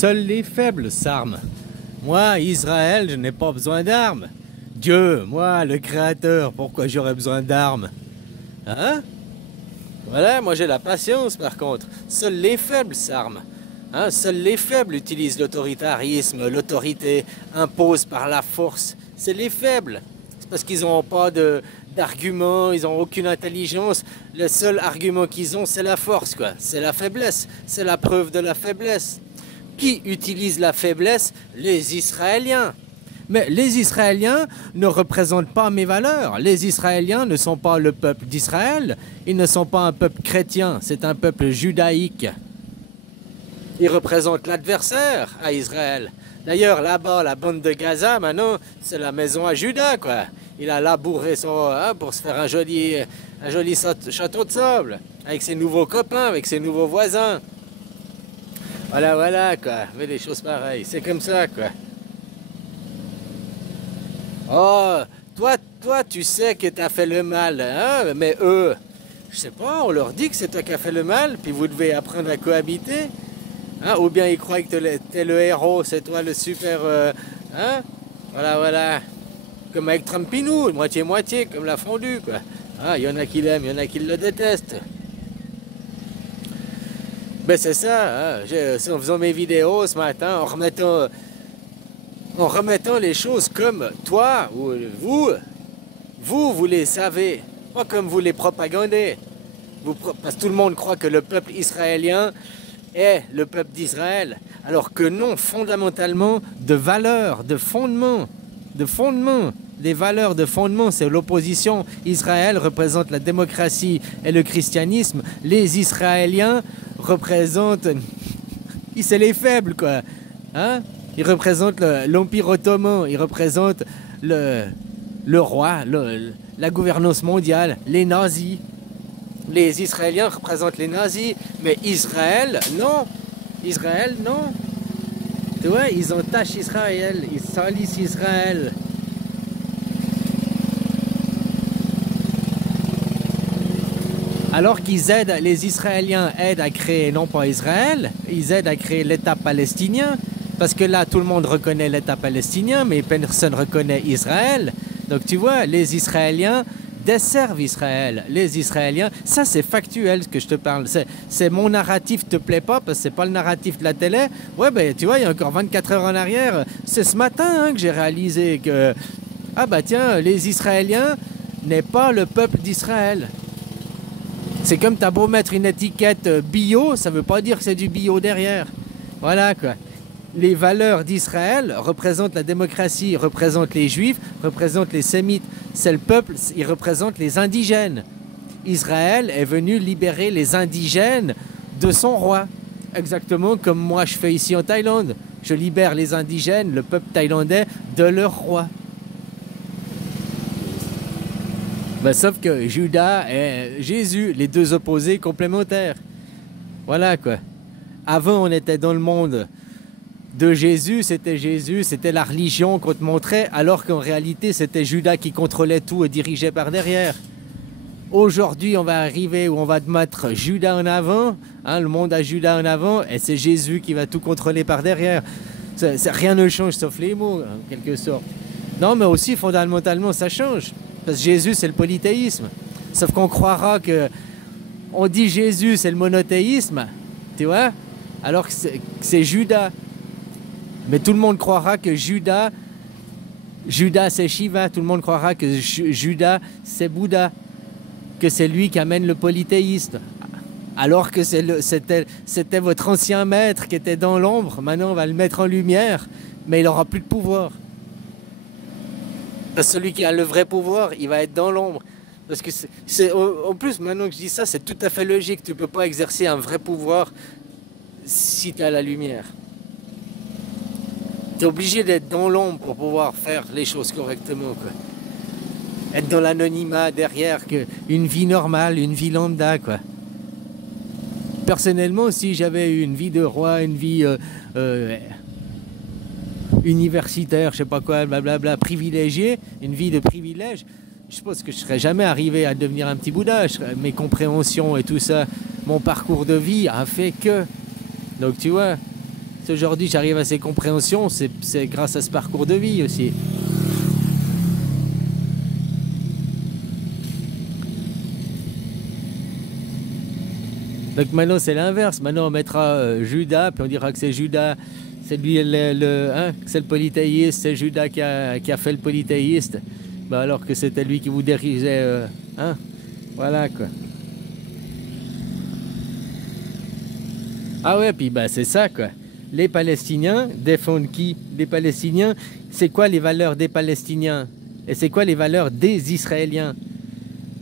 Seuls les faibles s'arment. Moi, Israël, je n'ai pas besoin d'armes. Dieu, moi, le Créateur, pourquoi j'aurais besoin d'armes? Hein? Voilà, moi j'ai la patience par contre. Seuls les faibles s'arment. Hein? Seuls les faibles utilisent l'autoritarisme, l'autorité impose par la force. C'est les faibles. C'est parce qu'ils n'ont pas d'arguments, ils n'ont aucune intelligence. Le seul argument qu'ils ont, c'est la force, quoi. C'est la faiblesse. C'est la preuve de la faiblesse. Qui utilise la faiblesse? Les Israéliens. Mais les Israéliens ne représentent pas mes valeurs. Les Israéliens ne sont pas le peuple d'Israël. Ils ne sont pas un peuple chrétien. C'est un peuple judaïque. Ils représentent l'adversaire à Israël. D'ailleurs, là-bas, la bande de Gaza, maintenant, c'est la maison à Juda, quoi. Il a labouré son, pour se faire un joli château de sable, avec ses nouveaux copains, avec ses nouveaux voisins. Voilà, voilà, quoi. Mais des choses pareilles. C'est comme ça, quoi. Oh, toi, tu sais que t'as fait le mal, hein? Mais eux, je sais pas, on leur dit que c'est toi qui as fait le mal, puis vous devez apprendre à cohabiter. Hein? Ou bien ils croient que t'es le héros, c'est toi le super... hein? Voilà, voilà. Comme avec Trumpinou, moitié-moitié, comme la fondue, quoi. Ah, il y en a qui l'aiment, il y en a qui le détestent. Ben c'est ça, hein? En faisant mes vidéos ce matin, en remettant les choses comme toi ou vous les savez, pas comme vous les propagandez. Parce que tout le monde croit que le peuple israélien est le peuple d'Israël, alors que non, fondamentalement, de valeurs, de fondements, des valeurs de fondement, c'est l'opposition. Israël représente la démocratie et le christianisme. Les Israéliens représentent... c'est les faibles, quoi. Hein? Ils représentent l'Empire ottoman, ils représentent le roi, la gouvernance mondiale, les nazis. Les Israéliens représentent les nazis, mais Israël, non. Israël, non. Tu vois, ils entachent Israël, ils salissent Israël. Alors qu'ils aident, les Israéliens aident à créer, non pas Israël, ils aident à créer l'État palestinien. Parce que là, tout le monde reconnaît l'État palestinien, mais personne ne reconnaît Israël. Donc tu vois, les Israéliens desservent Israël. Les Israéliens, ça c'est factuel ce que je te parle. C'est mon narratif te plaît pas, parce que c'est pas le narratif de la télé. Ouais, ben tu vois, il y a encore 24 heures en arrière, c'est ce matin que j'ai réalisé que, ah bah tiens, les Israéliens n'est pas le peuple d'Israël. C'est comme t'as beau mettre une étiquette bio, ça veut pas dire que c'est du bio derrière. Voilà quoi. Les valeurs d'Israël représentent la démocratie, représentent les Juifs, représentent les Sémites. C'est le peuple, il représente les indigènes. Israël est venu libérer les indigènes de son roi. Exactement comme moi je fais ici en Thaïlande. Je libère les indigènes, le peuple thaïlandais, de leur roi. Ben, sauf que Judas et Jésus, les deux opposés complémentaires. Voilà quoi. Avant on était dans le monde de Jésus, c'était la religion qu'on te montrait, alors qu'en réalité, c'était Judas qui contrôlait tout et dirigeait par derrière. Aujourd'hui, on va arriver où on va te mettre Judas en avant, hein, le monde a Judas en avant, et c'est Jésus qui va tout contrôler par derrière. Rien ne change sauf les mots, en quelque sorte. Non, mais aussi, fondamentalement, ça change. Parce que Jésus, c'est le polythéisme. Sauf qu'on croira que... On dit Jésus, c'est le monothéisme, tu vois, alors que c'est Judas. Mais tout le monde croira que Judas c'est Shiva, tout le monde croira que Judas c'est Bouddha, que c'est lui qui amène le polythéisme. Alors que c'était votre ancien maître qui était dans l'ombre, maintenant on va le mettre en lumière, mais il n'aura plus de pouvoir. Parce que celui qui a le vrai pouvoir, il va être dans l'ombre. Parce que en plus, maintenant que je dis ça, c'est tout à fait logique, tu ne peux pas exercer un vrai pouvoir si tu as la lumière. Tu es obligé d'être dans l'ombre pour pouvoir faire les choses correctement, quoi. Être dans l'anonymat derrière, une vie normale, une vie lambda, quoi. Personnellement, si j'avais eu une vie de roi, une vie universitaire, je sais pas quoi, blablabla, privilégiée, une vie de privilège, je pense que je serais jamais arrivé à devenir un petit Bouddha. Mes compréhensions et tout ça, mon parcours de vie a fait que... Donc tu vois... Si aujourd'hui j'arrive à ces compréhensions, c'est grâce à ce parcours de vie aussi. Donc maintenant c'est l'inverse, maintenant on mettra Judas, puis on dira que c'est Judas, c'est lui c'est le polythéiste, c'est Judas qui a fait le polythéiste, ben alors que c'était lui qui vous dirigeait, voilà quoi. Ah ouais, puis ben c'est ça quoi. Les Palestiniens défendent qui? Les Palestiniens, c'est quoi les valeurs des Palestiniens? Et c'est quoi les valeurs des Israéliens?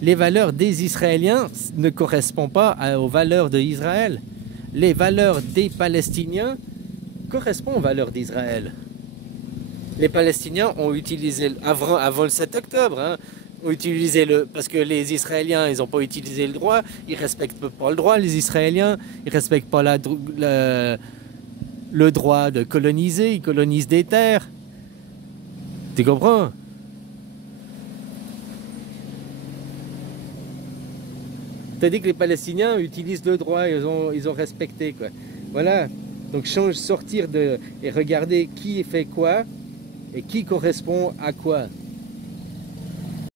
Les valeurs des Israéliens ne correspondent pas aux valeurs d'Israël. Les valeurs des Palestiniens correspondent aux valeurs d'Israël. Les Palestiniens ont utilisé, avant le 7 octobre, ont utilisé parce que les Israéliens, ils n'ont pas utilisé le droit, ils ne respectent pas le droit, les Israéliens, ils ne respectent pas le droit de coloniser, ils colonisent des terres. Tu comprends? T'as dit que les Palestiniens utilisent le droit, ils ont respecté quoi. Voilà. Donc sortir et regarder qui fait quoi et qui correspond à quoi.